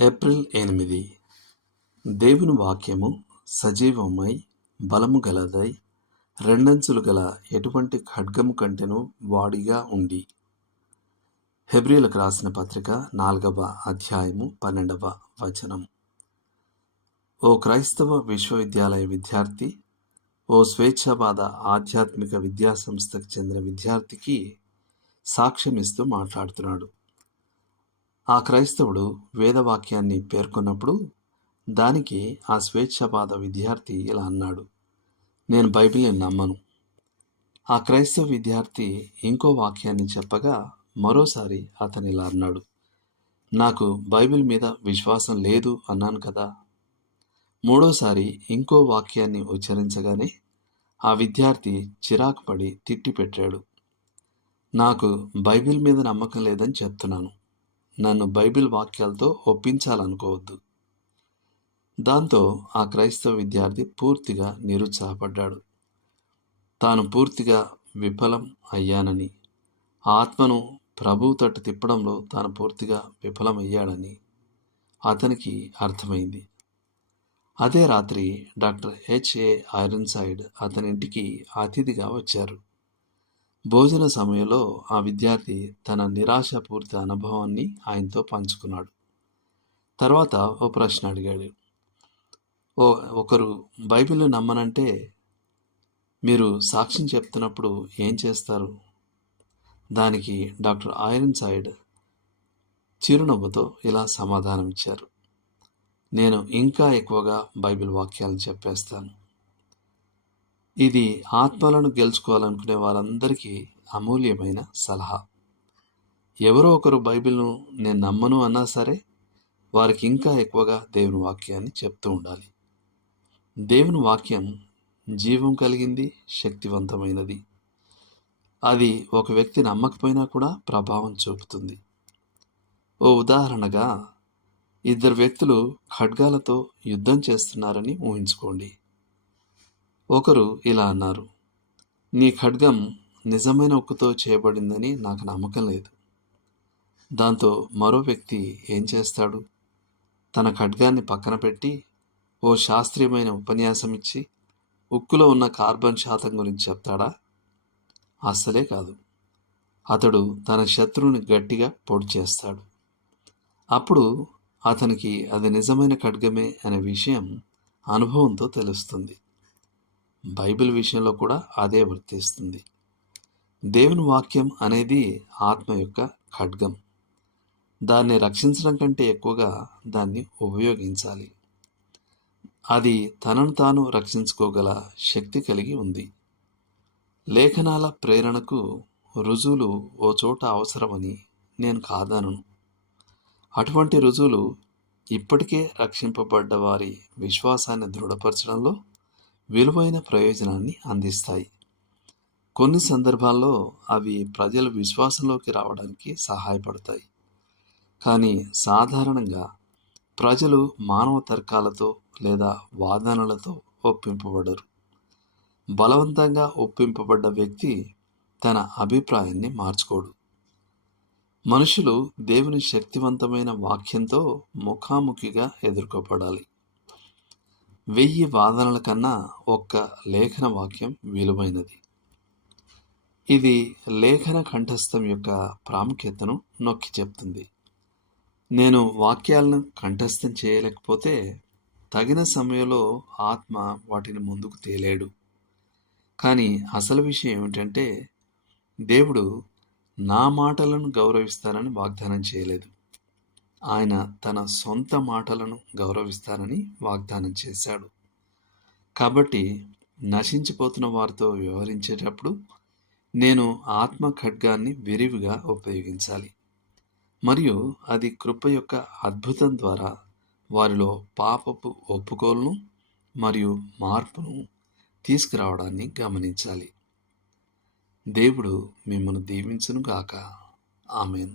April 8. దేవుని వాక్యము సజీవమై బలము గలదై రెండంచులు గల ఎటువంటి ఖడ్గము కంటెను వాడిగా ఉండి. హెబ్రీలకు రాసిన పత్రిక 4వ అధ్యాయము 12వ వచనం. ఓ క్రైస్తవ విశ్వవిద్యాలయ విద్యార్థి, ఓ స్వేచ్ఛావాద ఆధ్యాత్మిక విద్యాసంస్థకు చెందిన విద్యార్థికి సాక్ష్యమిస్తూ మాట్లాడుతున్నాడు. ఆ క్రైస్తవుడు వేదవాక్యాన్ని పేర్కొన్నప్పుడు దానికి ఆ స్వేచ్ఛావాద విద్యార్థి ఇలా అన్నాడు: నేను బైబిల్ని నమ్మను. ఆ క్రైస్తవ విద్యార్థి ఇంకో వాక్యాన్ని చెప్పగా మరోసారి అతను ఇలా అన్నాడు: నాకు బైబిల్ మీద విశ్వాసం లేదు అన్నాను కదా. మూడోసారి ఇంకో వాక్యాన్ని ఉచ్చరించగానే ఆ విద్యార్థి చిరాకు పడి తిట్టి పెట్టాడు: నాకు బైబిల్ మీద నమ్మకం లేదని చెప్తున్నాను, నన్ను బైబిల్ వాక్యాలతో ఒప్పించాలనుకోవద్దు. దాంతో ఆ క్రైస్తవ విద్యార్థి పూర్తిగా నిరుత్సాహపడ్డాడు. తాను పూర్తిగా విఫలం అయ్యానని, ఆత్మను ప్రభువు తట్టు తిప్పడంలో తాను పూర్తిగా విఫలమయ్యాడని అతనికి అర్థమైంది. అదే రాత్రి డాక్టర్ హెచ్ఏ ఐరన్సైడ్ అతని ఇంటికి అతిథిగా వచ్చారు. భోజన సమయంలో ఆ విద్యార్థి తన నిరాశాపూరిత అనుభవాన్ని ఆయనతో పంచుకున్నాడు. తర్వాత ఓ ప్రశ్న అడిగాడు: ఒకరు బైబిల్ నమ్మనంటే మీరు సాక్ష్యం చెప్తున్నప్పుడు ఏం చేస్తారు? దానికి డాక్టర్ ఐరన్సైడ్ చిరునవ్వుతో ఇలా సమాధానం ఇచ్చారు: నేను ఇంకా ఎక్కువగా బైబిల్ వాక్యాలను చెప్పేస్తాను. ఇది ఆత్మలను గెలుచుకోవాలనుకునే వారందరికీ అమూల్యమైన సలహా. ఎవరో ఒకరు బైబిల్ను నేను నమ్మను అన్నా సరే వారికి ఇంకా ఎక్కువగా దేవుని వాక్యాన్ని చెప్తూ ఉండాలి. దేవుని వాక్యం జీవం కలిగింది, శక్తివంతమైనది. అది ఒక వ్యక్తి నమ్మకపోయినా కూడా ప్రభావం చూపుతుంది. ఓ ఉదాహరణగా, ఇద్దరు వ్యక్తులు ఖడ్గాలతో యుద్ధం చేస్తున్నారని ఊహించుకోండి. ఒకరు ఇలా అన్నారు: నీ ఖడ్గం నిజమైన ఉక్కుతో చేయబడిందని నాకు నమ్మకం లేదు. దాంతో మరో వ్యక్తి ఏం చేస్తాడు? తన ఖడ్గాన్ని పక్కన పెట్టి ఓ శాస్త్రీయమైన ఉపన్యాసం ఇచ్చి ఉక్కులో ఉన్న కార్బన్ శాతం గురించి చెప్తాడా? అస్సలే కాదు. అతడు తన శత్రువుని గట్టిగా పొడి చేస్తాడు. అప్పుడు అతనికి అది నిజమైన ఖడ్గమే అనే విషయం అనుభవంతో తెలుస్తుంది. బైబిల్ విషయంలో కూడా అదే వర్తిస్తుంది. దేవుని వాక్యం అనేది ఆత్మ యొక్క ఖడ్గం. దాన్ని రక్షించడం కంటే ఎక్కువగా దాన్ని ఉపయోగించాలి. అది తనను తాను రక్షించుకోగల శక్తి కలిగి ఉంది. లేఖనాల ప్రేరణకు రుజువులు ఓ చోట అవసరమని నేను కాదనను. అటువంటి రుజువులు ఇప్పటికే రక్షింపబడ్డ వారి విశ్వాసాన్ని దృఢపరచడంలో విలువైన ప్రయోజనాన్ని అందిస్తాయి. కొన్ని సందర్భాల్లో అవి ప్రజల విశ్వాసంలోకి రావడానికి సహాయపడతాయి. కానీ సాధారణంగా ప్రజలు మానవ తర్కాలతో లేదా వాదనలతో ఒప్పింపబడరు. బలవంతంగా ఒప్పింపబడ్డ వ్యక్తి తన అభిప్రాయాన్ని మార్చుకోడు. మనుషులు దేవుని శక్తివంతమైన వాక్యంతో ముఖాముఖిగా ఎదుర్కోబడాలి. 1000 వాదనల కన్నా ఒక్క లేఖన వాక్యం విలువైనది. ఇది లేఖన కంఠస్థం యొక్క ప్రాముఖ్యతను నొక్కి చెప్తుంది. నేను వాక్యాలను కంఠస్థం చేయలేకపోతే తగిన సమయంలో ఆత్మ వాటిని ముందుకు తేలేడు. కానీ అసలు విషయం ఏమిటంటే, దేవుడు నా మాటలను గౌరవిస్తానని వాగ్దానం చేయలేదు. ఆయన తన సొంత మాటలను గౌరవిస్తానని వాగ్దానం చేశాడు. కాబట్టి నశించిపోతున్న వారితో వ్యవహరించేటప్పుడు నేను ఆత్మ ఖడ్గాన్ని విరివిగా ఉపయోగించాలి. మరియు అది కృప యొక్క అద్భుతం ద్వారా వారిలో పాపపు ఒప్పుకోలును మరియు మార్పును తీసుకురావడాన్ని గమనించాలి. దేవుడు మిమ్మల్ని దీవించును గాక. ఆమేన్.